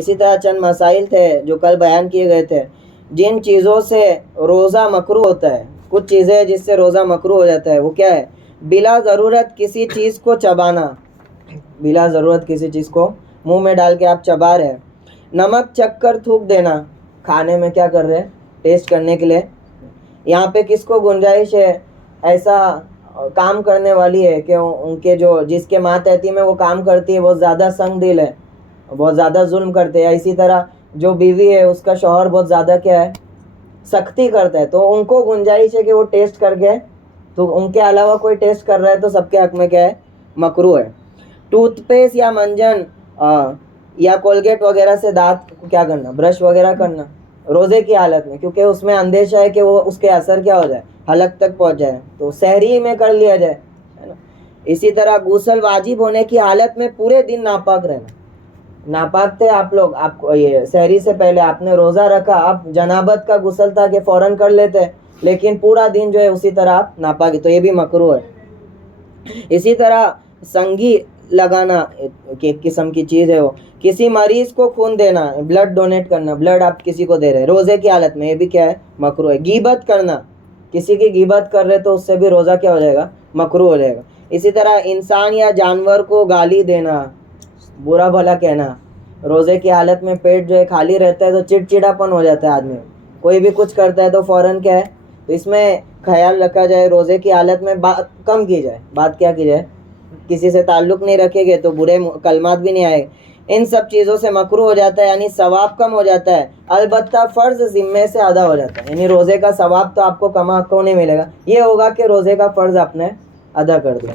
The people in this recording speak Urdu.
اسی طرح چند مسائل تھے جو کل بیان کیے گئے تھے. جن چیزوں سے روزہ مکروہ ہوتا ہے، کچھ چیزیں جس سے روزہ مکروہ ہو جاتا ہے، وہ کیا ہے؟ بلا ضرورت کسی چیز کو چبانا، بلا ضرورت کسی چیز کو منہ میں ڈال کے آپ چبا رہے ہیں. نمک چکھ کر تھوک دینا، کھانے میں کیا کر رہے ہیں؟ ٹیسٹ کرنے کے لیے. یہاں پہ کس کو گنجائش ہے ایسا کام کرنے والی ہے کہ ان کے جس کے ماتحتی میں وہ کام کرتی ہے وہ زیادہ سنگ دل ہے، بہت زیادہ ظلم کرتے ہیں. اسی طرح جو بیوی ہے اس کا شوہر بہت زیادہ کیا ہے؟ سختی کرتا ہے. تو ان کو گنجائش ہے کہ وہ ٹیسٹ کر کے، تو ان کے علاوہ کوئی ٹیسٹ کر رہا ہے تو سب کے حق میں کیا ہے؟ مکروہ ہے. ٹوتھ پیسٹ یا منجن یا کولگیٹ وغیرہ سے دانت کو کیا کرنا؟ برش وغیرہ کرنا روزے کی حالت میں، کیونکہ اس میں اندیشہ ہے کہ وہ اس کے اثر کیا ہو جائے؟ حلق تک پہنچ جائے، تو سحری میں کر لیا جائے، ہے نا. اسی طرح غسل واجب ہونے کی حالت میں پورے دن ناپاک رہنا. ناپاک تھے آپ لوگ، آپ کو یہ سحری سے پہلے آپ نے روزہ رکھا، آپ جنابت کا غسل تھا کہ فوراً کر لیتے، لیکن پورا دن جو ہے اسی طرح آپ ناپاک، تو یہ بھی مکروہ ہے. اسی طرح سنگی لگانا ایک قسم کی چیز ہے، وہ کسی مریض کو خون دینا، بلڈ ڈونیٹ کرنا، بلڈ آپ کسی کو دے رہے روزے کی حالت میں، یہ بھی کیا ہے؟ مکروہ ہے. غیبت کرنا، کسی کی غیبت کر رہے تو اس سے بھی روزہ کیا ہو جائے گا؟ مکروہ ہو جائے گا. اسی طرح انسان یا جانور کو گالی دینا، برا بھلا کہنا. روزے کی حالت میں پیٹ جو ہے خالی رہتا ہے تو چڑچڑاپن ہو جاتا ہے آدمی، کوئی بھی کچھ کرتا ہے تو فوراً کیا ہے؟ تو اس میں خیال رکھا جائے روزے کی حالت میں بات کم کی جائے. بات کیا کی جائے؟ کسی سے تعلق نہیں رکھے گے تو برے کلمات بھی نہیں آئے. ان سب چیزوں سے مکروہ ہو جاتا ہے، یعنی ثواب کم ہو جاتا ہے. البتہ فرض ذمے سے ادا ہو جاتا ہے، یعنی روزے کا ثواب تو آپ کو کما کو نہیں ملے گا، یہ ہوگا کہ روزے کا فرض آپ نے ادا کر دیا.